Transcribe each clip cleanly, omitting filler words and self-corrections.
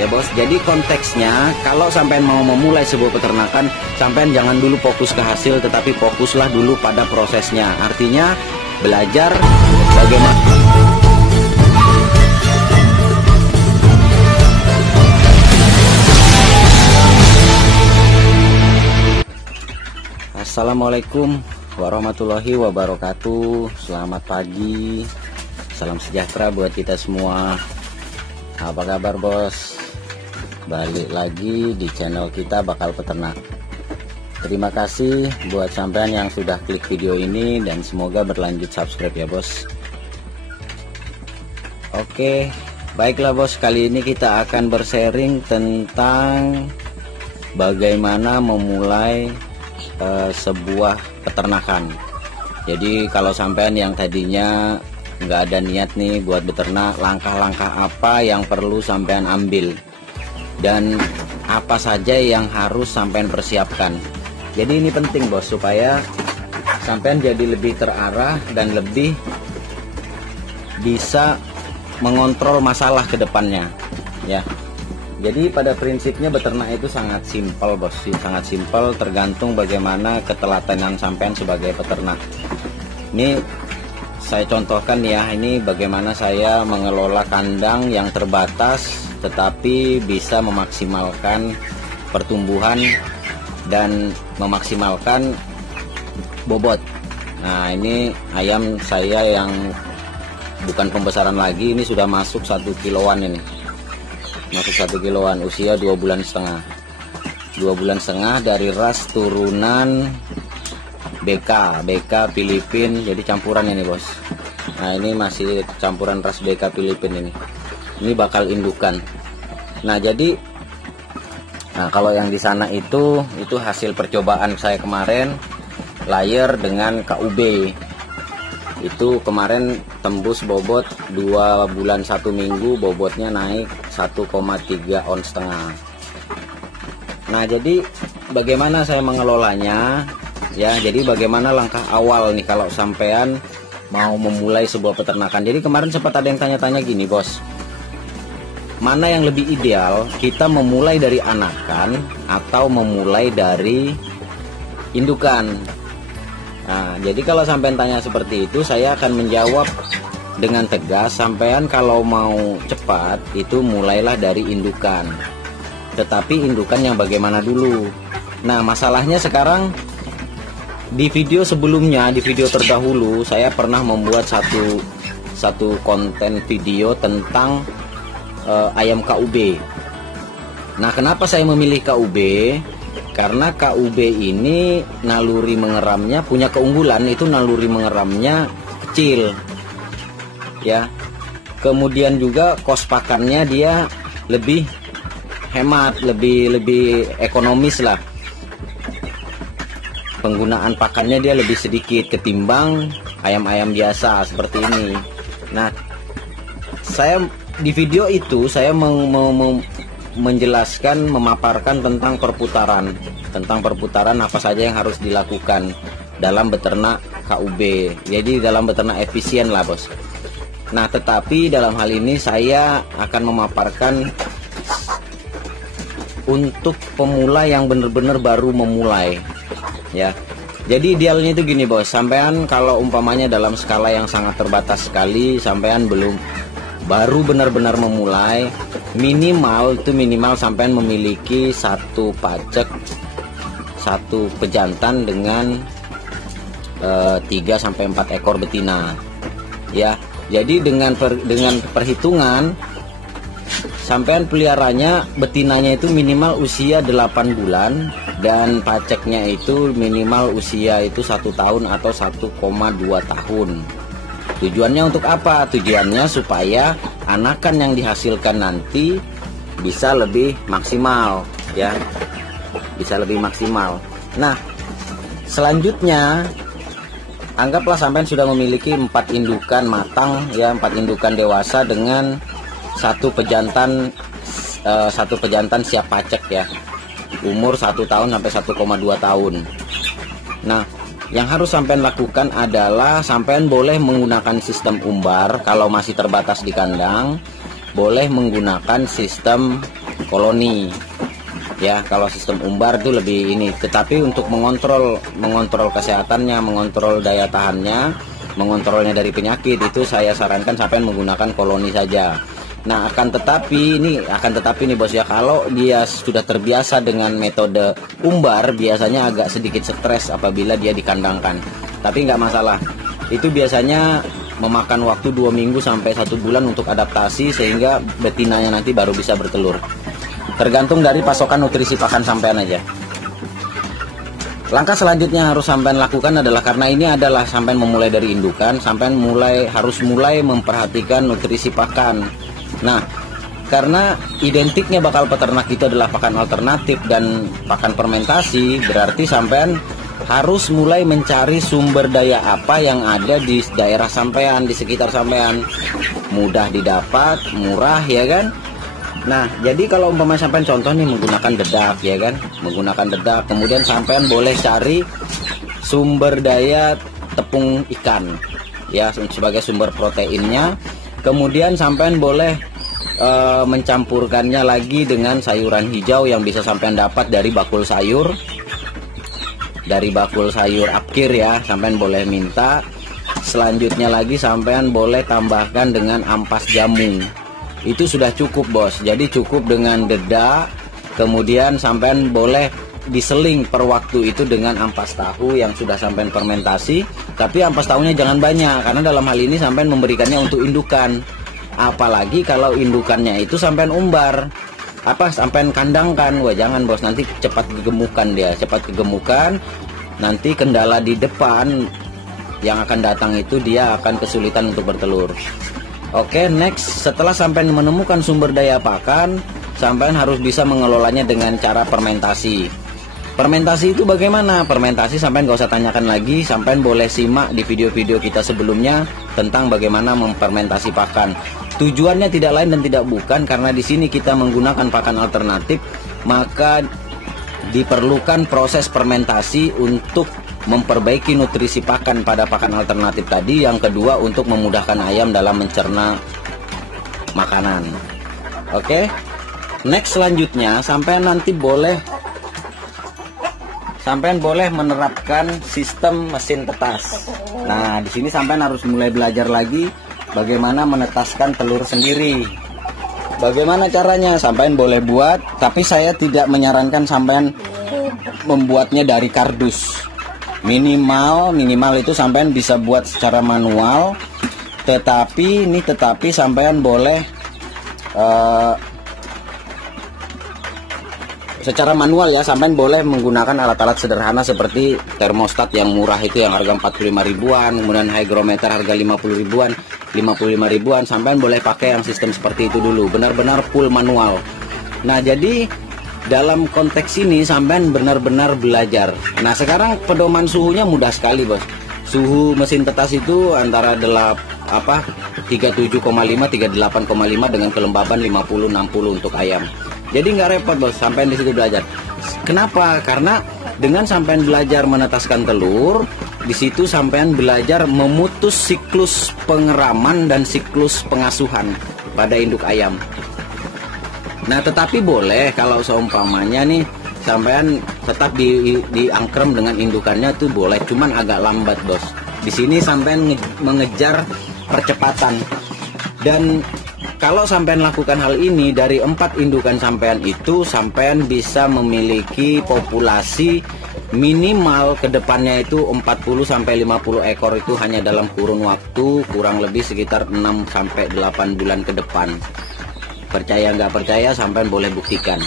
ya bos. Jadi konteksnya kalau sampean mau memulai sebuah peternakan, sampean jangan dulu fokus ke hasil, tetapi fokuslah dulu pada prosesnya. Artinya belajar bagaimana. Assalamualaikum warahmatullahi wabarakatuh. Selamat pagi, salam sejahtera buat kita semua. Apa kabar bos? Balik lagi di channel kita Bakal Peternak. Terima kasih buat sampean yang sudah klik video ini, dan semoga berlanjut subscribe ya bos. Oke, baiklah bos, kali ini kita akan bersharing tentang bagaimana memulai sebuah peternakan. Jadi kalau sampean yang tadinya nggak ada niat nih buat beternak, langkah-langkah apa yang perlu sampean ambil dan apa saja yang harus sampean persiapkan. Jadi ini penting bos, supaya sampean jadi lebih terarah dan lebih bisa mengontrol masalah ke depannya ya. Jadi pada prinsipnya beternak itu sangat simpel bos, sangat simpel, tergantung bagaimana keteladanan sampean sebagai peternak. Ini saya contohkan ya, ini bagaimana saya mengelola kandang yang terbatas tetapi bisa memaksimalkan pertumbuhan dan memaksimalkan bobot. Nah ini ayam saya yang bukan pembesaran lagi, ini sudah masuk 1 kiloan ini. Masuk 1 kiloan, usia 2 bulan setengah. 2 bulan setengah dari ras turunan BK Filipin, jadi campuran ini bos. Nah ini masih campuran ras BK Filipin ini bakal indukan. Nah jadi kalau yang di sana itu hasil percobaan saya kemarin, layer dengan KUB. Itu kemarin tembus bobot 2 bulan 1 minggu, bobotnya naik 1,3 on setengah. Nah jadi bagaimana saya mengelolanya ya, jadi bagaimana langkah awal nih kalau sampean mau memulai sebuah peternakan. Jadi kemarin sempat ada yang tanya-tanya gini bos, mana yang lebih ideal, kita memulai dari anakan atau memulai dari indukan? Nah jadi kalau sampean tanya seperti itu, saya akan menjawab dengan tegas, sampean kalau mau cepat itu mulailah dari indukan, tetapi indukan yang bagaimana dulu. Nah masalahnya sekarang, di video sebelumnya, di video terdahulu, saya pernah membuat satu konten video tentang ayam KUB. Nah kenapa saya memilih KUB? Karena KUB ini naluri mengeramnya punya keunggulan, itu naluri mengeramnya kecil ya. Kemudian juga kos pakannya dia lebih hemat, lebih ekonomis lah. Penggunaan pakannya dia lebih sedikit ketimbang ayam-ayam biasa seperti ini. Nah, saya di video itu saya menjelaskan, memaparkan tentang perputaran apa saja yang harus dilakukan dalam beternak KUB. Jadi dalam beternak efisien lah bos. Nah tetapi dalam hal ini saya akan memaparkan untuk pemula yang benar-benar baru memulai ya. Jadi idealnya itu gini bos, sampean kalau umpamanya dalam skala yang sangat terbatas sekali, sampean baru benar-benar memulai, minimal sampean memiliki 1 pacek, 1 pejantan dengan 3-4 ekor betina ya. Jadi dengan perhitungan sampean peliharanya, betinanya itu minimal usia 8 bulan dan paceknya itu minimal usia itu 1 tahun atau 1,2 tahun. Tujuannya untuk apa? Tujuannya supaya anakan yang dihasilkan nanti bisa lebih maksimal ya, bisa lebih maksimal. Nah selanjutnya, anggaplah sampean sudah memiliki 4 indukan matang ya, 4 indukan dewasa dengan 1 pejantan siap pacek ya, umur 1 tahun sampai 1,2 tahun. Nah yang harus sampean lakukan adalah sampean boleh menggunakan sistem umbar kalau masih terbatas di kandang, boleh menggunakan sistem koloni. Ya, kalau sistem umbar itu lebih ini, tetapi untuk mengontrol kesehatannya, mengontrol daya tahannya, mengontrolnya dari penyakit, itu saya sarankan sampai menggunakan koloni saja. Nah, akan tetapi nih bos ya, kalau dia sudah terbiasa dengan metode umbar, biasanya agak sedikit stres apabila dia dikandangkan. Tapi nggak masalah, itu biasanya memakan waktu 2 minggu sampai 1 bulan untuk adaptasi, sehingga betinanya nanti baru bisa bertelur. Tergantung dari pasokan nutrisi pakan sampean aja. Langkah selanjutnya harus sampean lakukan adalah, karena ini adalah sampean memulai dari indukan, sampean harus mulai memperhatikan nutrisi pakan. Nah, karena identiknya bakal peternak itu adalah pakan alternatif dan pakan fermentasi, berarti sampean harus mulai mencari sumber daya apa yang ada di daerah sampean, di sekitar sampean. Mudah didapat, murah, ya kan? Nah, jadi kalau umpama sampean contoh nih menggunakan dedak, ya kan, menggunakan dedak, kemudian sampean boleh cari sumber daya tepung ikan, ya, sebagai sumber proteinnya. Kemudian sampean boleh mencampurkannya lagi dengan sayuran hijau yang bisa sampean dapat dari bakul sayur, Apkir ya, sampean boleh minta. Selanjutnya lagi sampean boleh tambahkan dengan ampas jamu. Itu sudah cukup bos. Jadi cukup dengan dedak, kemudian sampean boleh diseling per waktu itu dengan ampas tahu yang sudah sampean fermentasi. Tapi ampas tahunya jangan banyak, karena dalam hal ini sampean memberikannya untuk indukan. Apalagi kalau indukannya itu sampean umbar, sampean kandangkan, wah jangan bos, nanti cepat kegemukan dia, nanti kendala di depan yang akan datang itu dia akan kesulitan untuk bertelur. Oke, next, setelah sampean menemukan sumber daya pakan, sampean harus bisa mengelolanya dengan cara fermentasi. Fermentasi itu bagaimana? Fermentasi sampean gak usah tanyakan lagi, sampean boleh simak di video-video kita sebelumnya tentang bagaimana memfermentasi pakan. Tujuannya tidak lain dan tidak bukan karena di sini kita menggunakan pakan alternatif, maka diperlukan proses fermentasi untuk memperbaiki nutrisi pakan pada pakan alternatif tadi. Yang kedua, untuk memudahkan ayam dalam mencerna makanan. Oke. Next, selanjutnya sampean boleh menerapkan sistem mesin tetas. Nah, di sini sampean harus mulai belajar lagi bagaimana menetaskan telur sendiri. Bagaimana caranya? Sampean boleh buat, tapi saya tidak menyarankan sampean membuatnya dari kardus. Minimal itu sampean bisa buat secara manual, tetapi sampean boleh secara manual ya, sampean boleh menggunakan alat-alat sederhana seperti termostat yang murah itu yang harga 45 ribuan, kemudian hygrometer harga 50 ribuan, sampean boleh pakai yang sistem seperti itu dulu, benar-benar full manual. Nah, jadi dalam konteks ini sampean benar-benar belajar. Nah, sekarang pedoman suhunya mudah sekali bos. Suhu mesin tetas itu antara 37,5 38,5 dengan kelembaban 50-60 untuk ayam. Jadi nggak repot bos, sampean di situ belajar. Kenapa? Karena dengan sampean belajar menetaskan telur, di situ sampean belajar memutus siklus pengeraman dan siklus pengasuhan pada induk ayam. Nah, tetapi boleh kalau seumpamanya nih sampean tetap diangkrem dengan indukannya tuh boleh, cuman agak lambat bos. Di sini sampean mengejar percepatan. Dan kalau sampean lakukan hal ini dari 4 indukan sampean itu, sampean bisa memiliki populasi minimal ke depannya itu 40-50 ekor itu hanya dalam kurun waktu kurang lebih sekitar 6-8 bulan ke depan. Percaya nggak percaya, sampean boleh buktikan.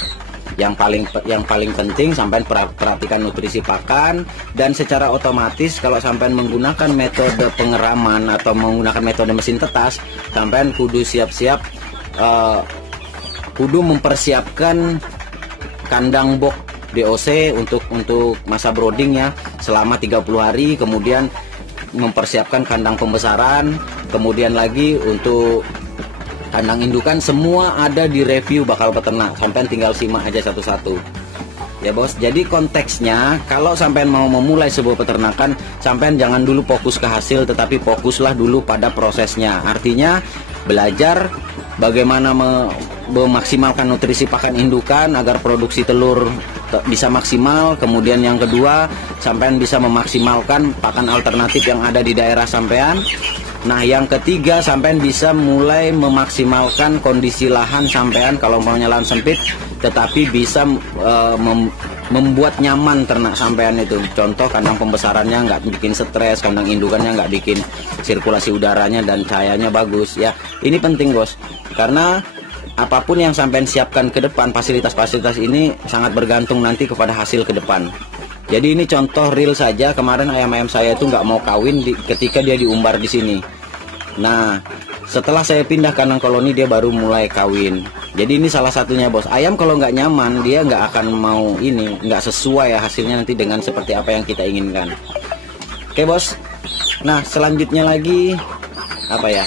Yang paling penting sampean perhatikan nutrisi pakan, dan secara otomatis kalau sampean menggunakan metode pengeraman atau menggunakan metode mesin tetas, sampean kudu siap-siap kudu mempersiapkan kandang box DOC untuk masa brooding ya selama 30 hari, kemudian mempersiapkan kandang pembesaran, kemudian lagi untuk kandang indukan, semua ada di review bakal peternak. Sampean tinggal simak aja satu-satu ya bos. Jadi konteksnya kalau sampean mau memulai sebuah peternakan, sampean jangan dulu fokus ke hasil, tetapi fokuslah dulu pada prosesnya. Artinya belajar bagaimana memaksimalkan nutrisi pakan indukan agar produksi telur bisa maksimal. Kemudian yang kedua, sampean bisa memaksimalkan pakan alternatif yang ada di daerah sampean. Nah, yang ketiga, sampean bisa mulai memaksimalkan kondisi lahan sampean. Kalau maunya lahan sempit, tetapi bisa membuat nyaman ternak sampean itu. Contoh, kandang pembesarannya nggak bikin stres, kandang indukannya nggak bikin sirkulasi udaranya dan cahayanya bagus ya. Ini penting bos, karena apapun yang sampean siapkan ke depan, fasilitas-fasilitas ini sangat bergantung nanti kepada hasil ke depan. Jadi ini contoh real saja. Kemarin ayam-ayam saya itu nggak mau kawin ketika dia diumbar di sini. Nah, setelah saya pindah kandang koloni, dia baru mulai kawin. Jadi ini salah satunya bos. Ayam kalau nggak nyaman, dia nggak akan mau ini, nggak sesuai ya hasilnya nanti dengan seperti apa yang kita inginkan. Oke bos. Nah, selanjutnya lagi apa ya?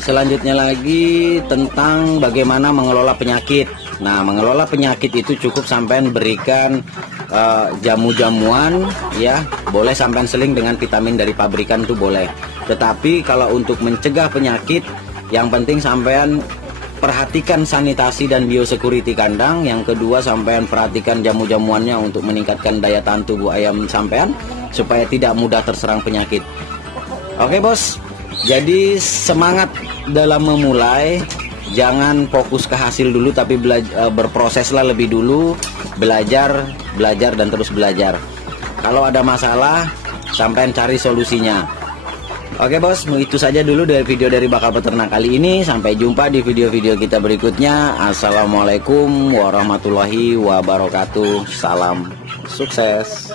Selanjutnya lagi tentang bagaimana mengelola penyakit. Nah, mengelola penyakit itu cukup sampean berikan jamu-jamuan ya. Boleh sampean seling dengan vitamin dari pabrikan itu boleh. Tetapi kalau untuk mencegah penyakit, yang penting sampean perhatikan sanitasi dan biosecurity kandang. Yang kedua, sampean perhatikan jamu-jamuannya untuk meningkatkan daya tahan tubuh ayam sampean supaya tidak mudah terserang penyakit. Oke bos. Jadi semangat dalam memulai, jangan fokus ke hasil dulu, tapi berproseslah lebih dulu, belajar dan terus belajar. Kalau ada masalah, sampai cari solusinya. Oke bos, itu saja dulu dari video dari Bakal Peternak kali ini. Sampai jumpa di video-video kita berikutnya. Assalamualaikum warahmatullahi wabarakatuh. Salam sukses.